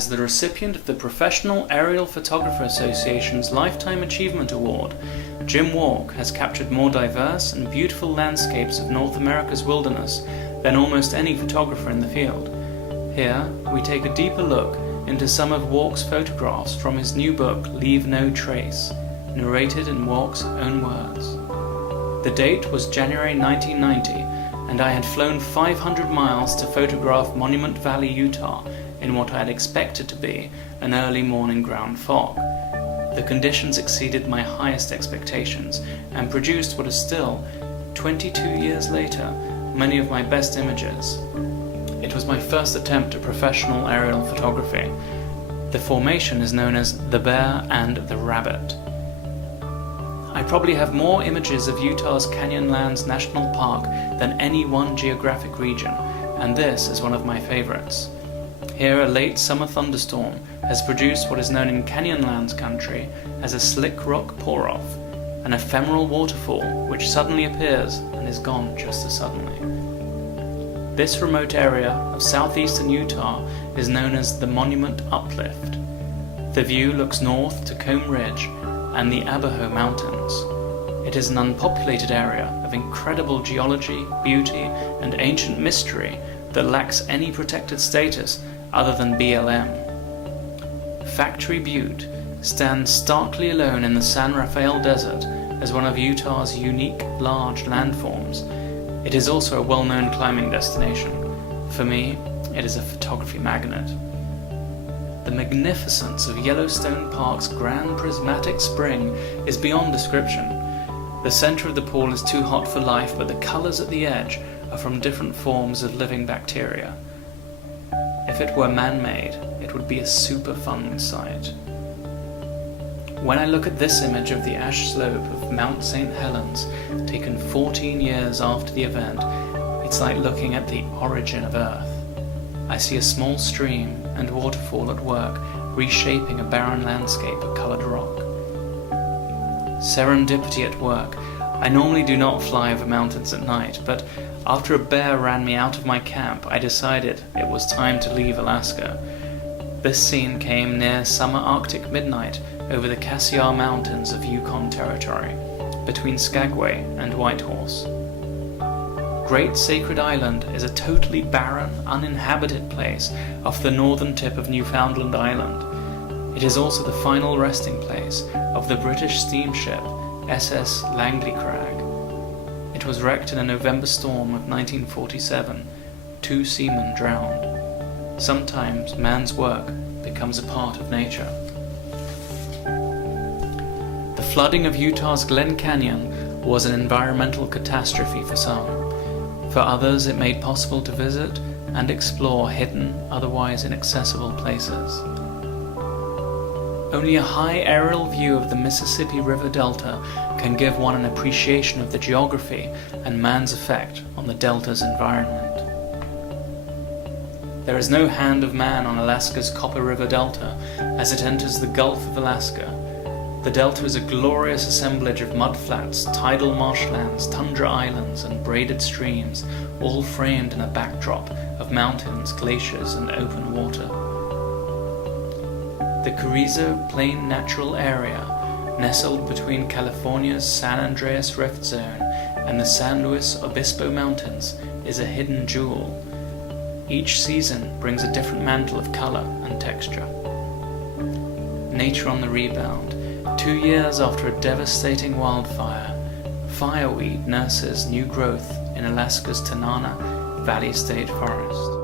As the recipient of the Professional Aerial Photographer Association's Lifetime Achievement Award, Jim Wark has captured more diverse and beautiful landscapes of North America's wilderness than almost any photographer in the field. Here, we take a deeper look into some of Wark's photographs from his new book, Leave No Trace, narrated in Wark's own words. The date was January 1990, and I had flown 500 miles to photograph Monument Valley, Utah, in what I had expected to be an early morning ground fog. The conditions exceeded my highest expectations and produced what is still, 22 years later, many of my best images. It was my first attempt at professional aerial photography. The formation is known as the bear and the rabbit. I probably have more images of Utah's Canyonlands National Park than any one geographic region, and this is one of my favorites. Here, a late summer thunderstorm has produced what is known in Canyonlands country as a slick rock pour-off, an ephemeral waterfall which suddenly appears and is gone just as suddenly. This remote area of southeastern Utah is known as the Monument Uplift. The view looks north to Comb Ridge and the Abajo Mountains. It is an unpopulated area of incredible geology, beauty, and ancient mystery that lacks any protected status other than BLM. Factory Butte stands starkly alone in the San Rafael Desert as one of Utah's unique large landforms. It is also a well-known climbing destination. For me, it is a photography magnet. The magnificence of Yellowstone Park's grand prismatic spring is beyond description. The center of the pool is too hot for life, but the colors at the edge are from different forms of living bacteria. If it were man-made, it would be a super fun sight. When I look at this image of the ash slope of Mount St. Helens, taken 14 years after the event, it's like looking at the origin of Earth. I see a small stream and waterfall at work, reshaping a barren landscape of colored rock. Serendipity at work. I normally do not fly over mountains at night, but after a bear ran me out of my camp, I decided it was time to leave Alaska. This scene came near summer Arctic midnight over the Cassiar Mountains of Yukon Territory, between Skagway and Whitehorse. Great Sacred Island is a totally barren, uninhabited place off the northern tip of Newfoundland Island. It is also the final resting place of the British steamship SS Langley Crag. It was wrecked in a November storm of 1947. 2 seamen drowned. Sometimes man's work becomes a part of nature. The flooding of Utah's Glen Canyon was an environmental catastrophe for some. For others, it made possible to visit and explore hidden, otherwise inaccessible places. Only a high aerial view of the Mississippi River Delta can give one an appreciation of the geography and man's effect on the delta's environment. There is no hand of man on Alaska's Copper River Delta as it enters the Gulf of Alaska. The delta is a glorious assemblage of mudflats, tidal marshlands, tundra islands, and braided streams, all framed in a backdrop of mountains, glaciers, and open water. The Carrizo Plain Natural Area, nestled between California's San Andreas Rift Zone and the San Luis Obispo Mountains, is a hidden jewel. Each season brings a different mantle of color and texture. Nature on the rebound. 2 years after a devastating wildfire, fireweed nurses new growth in Alaska's Tanana Valley State Forest.